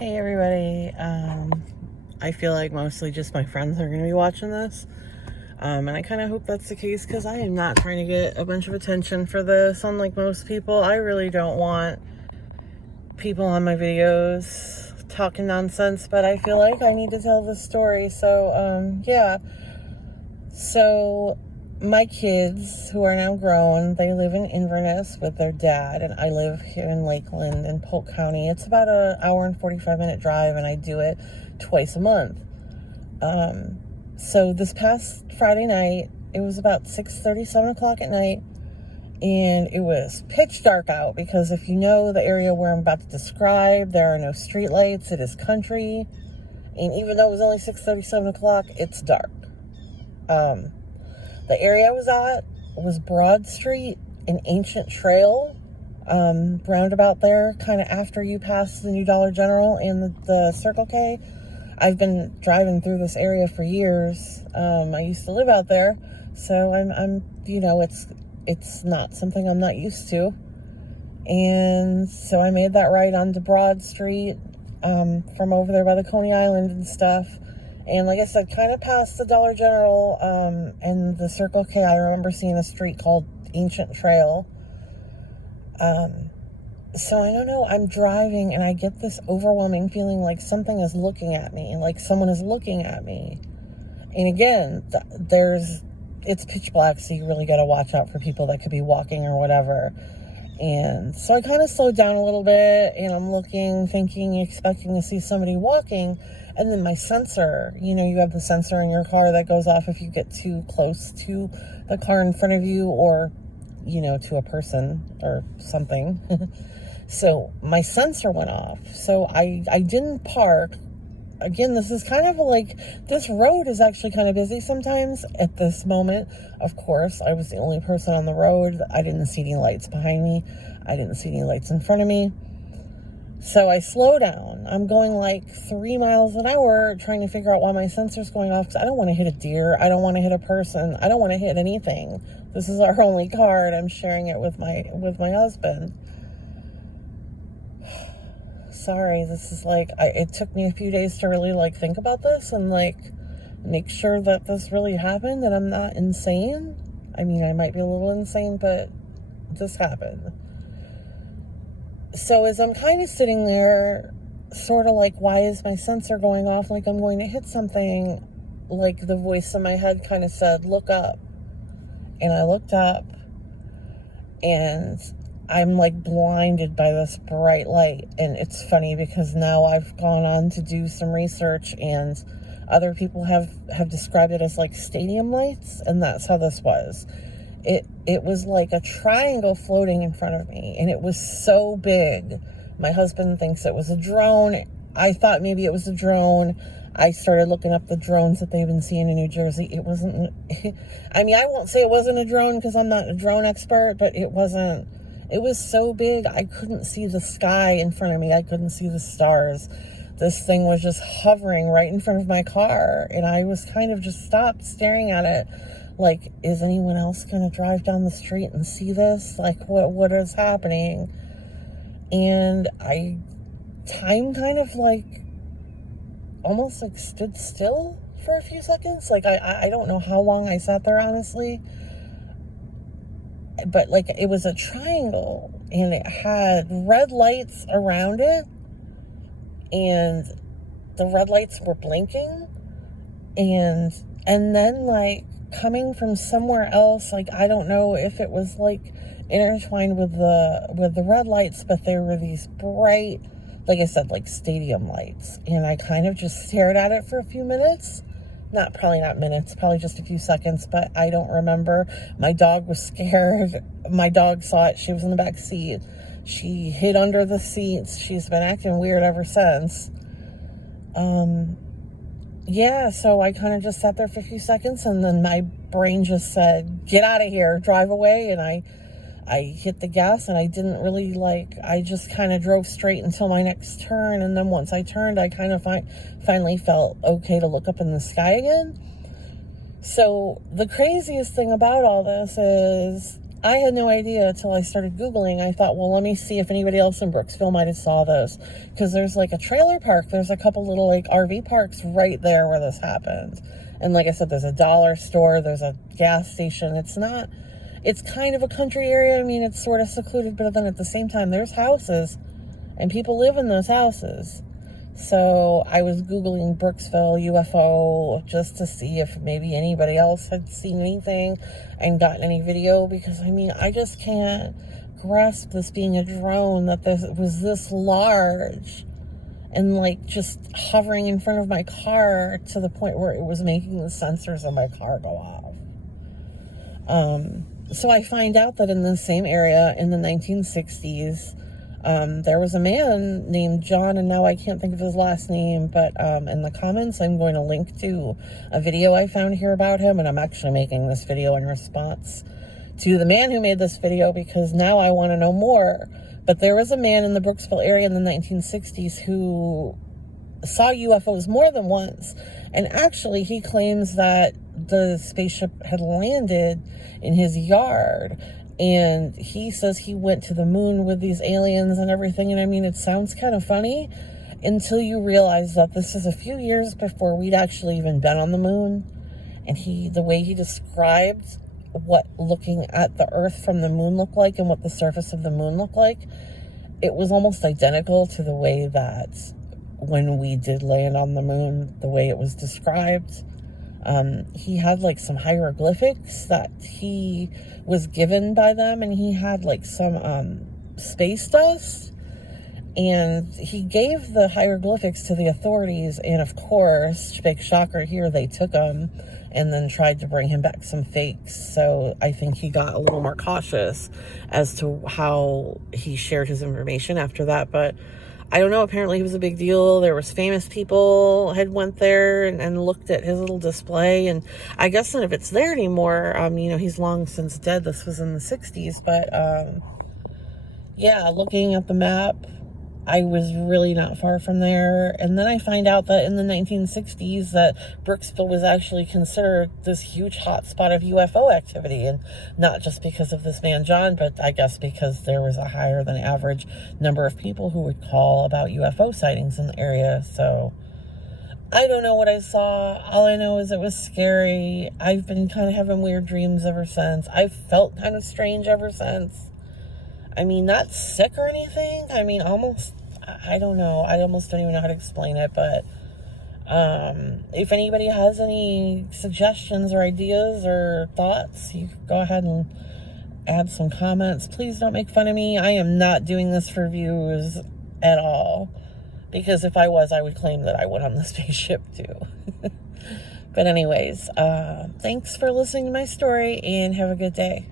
Hey everybody, I feel like mostly just my friends are going to be watching this, and I kind of hope that's the case because I am not trying to get a bunch of attention for this. Unlike most people, I really don't want people on my videos talking nonsense, but I feel like I need to tell this story. So my kids, who are now grown, they live in Inverness with their dad, and I live here in Lakeland in Polk County. It's about an hour and 45-minute drive, and I do it twice a month. So this past Friday night, it was about 6:30, 7 o'clock at night, and it was pitch dark out because if you know the area where I'm about to describe, there are no street lights. It is country, and even though it was only 6:30, 7 o'clock, it's dark. The area I was at was Broad Street, an ancient trail, roundabout there, kind of after you pass the new Dollar General and the Circle K. I've been driving through this area for years. I used to live out there, so it's not something I'm not used to. And so I made that ride onto Broad Street, from over there by the Coney Island and stuff. And like I said, kind of past the Dollar General and the Circle K, I remember seeing a street called Ancient Trail. So I don't know, I'm driving and I get this overwhelming feeling like something is looking at me, like someone is looking at me. And again, it's pitch black, so you really got to watch out for people that could be walking or whatever. And so I kind of slowed down a little bit, and I'm looking, thinking, expecting to see somebody walking. And then my sensor, you have the sensor in your car that goes off if you get too close to the car in front of you or, to a person or something. So my sensor went off. So I didn't park. Again, this is kind of like, this road is actually kind of busy sometimes at this moment. Of course, I was the only person on the road. I didn't see any lights behind me. I didn't see any lights in front of me. So I slow down. I'm going like 3 miles an hour trying to figure out why my sensor's going off because I don't want to hit a deer. I don't want to hit a person. I don't want to hit anything. This is our only car and I'm sharing it with my husband. Sorry, this is like, it took me a few days to really like think about this and like make sure that this really happened and I'm not insane. I mean, I might be a little insane, but this happened. So as I'm kind of sitting there, sort of like, why is my sensor going off like I'm going to hit something? Like the voice in my head kind of said, look up. And I looked up and I'm like blinded by this bright light. And it's funny because now I've gone on to do some research and other people have described it as like stadium lights, and that's how this was. It was like a triangle floating in front of me, and it was so big. My husband thinks it was a drone. I thought maybe it was a drone. I started looking up the drones that they've been seeing in New Jersey. It wasn't, I mean, I won't say it wasn't a drone because I'm not a drone expert, but it wasn't. It was so big, I couldn't see the sky in front of me. I couldn't see the stars. This thing was just hovering right in front of my car, and I was kind of just stopped staring at it. Like, is anyone else going to drive down the street and see this? Like, what is happening? And time kind of like, almost like stood still for a few seconds. Like, I don't know how long I sat there, honestly. But like, it was a triangle and it had red lights around it, and the red lights were blinking, and then like coming from somewhere else, like I don't know if it was like intertwined with the red lights, but there were these bright, like I said, like stadium lights, and I kind of just stared at it for a few minutes. Probably not minutes, probably just a few seconds, but I don't remember. My dog was scared. My dog saw it. She was in the back seat. She hid under the seats. She's been acting weird ever since. Yeah, so I kind of just sat there for a few seconds, and then my brain just said, get out of here, drive away, and I hit the gas, and I didn't really I just kind of drove straight until my next turn, and then once I turned, I kind of finally felt okay to look up in the sky again. So the craziest thing about all this is I had no idea until I started Googling. I thought, well, let me see if anybody else in Brooksville might have saw those. Because there's like a trailer park. There's a couple little like RV parks right there where this happened. And like I said, there's a dollar store. There's a gas station. It's kind of a country area. I mean, it's sort of secluded, but then at the same time, there's houses. And people live in those houses. So I was Googling Brooksville UFO just to see if maybe anybody else had seen anything and gotten any video, because I mean, I just can't grasp this being a drone, that this was this large and like just hovering in front of my car to the point where it was making the sensors of my car go off. So I find out that in the same area in the 1960s, there was a man named John, and now I can't think of his last name, but in the comments I'm going to link to a video I found here about him, and I'm actually making this video in response to the man who made this video, because now I want to know more. But there was a man in the Brooksville area in the 1960s who saw UFOs more than once, and actually he claims that the spaceship had landed in his yard. And he says he went to the moon with these aliens and everything. And I mean, it sounds kind of funny until you realize that this is a few years before we'd actually even been on the moon. And the way he described what looking at the Earth from the moon looked like and what the surface of the moon looked like, it was almost identical to the way that when we did land on the moon, the way it was described. He had like some hieroglyphics that he was given by them, and he had like some space dust, and he gave the hieroglyphics to the authorities, and of course, big shocker here, they took them and then tried to bring him back some fakes. So I think he got a little more cautious as to how he shared his information after that. But I don't know, apparently he was a big deal. There was famous people had went there and looked at his little display, and I guess none of it's there anymore. You know, he's long since dead. This was in the 60s, but yeah, looking at the map, I was really not far from there. And then I find out that in the 1960s that Brooksville was actually considered this huge hotspot of UFO activity, and not just because of this man John, but I guess because there was a higher than average number of people who would call about UFO sightings in the area. So I don't know what I saw. All I know is it was scary. I've been kind of having weird dreams ever since. I've felt kind of strange ever since. I mean, not sick or anything. I mean, almost, I don't know. I almost don't even know how to explain it. But if anybody has any suggestions or ideas or thoughts, you can go ahead and add some comments. Please don't make fun of me. I am not doing this for views at all. Because if I was, I would claim that I went on the spaceship too. But anyways, thanks for listening to my story, and have a good day.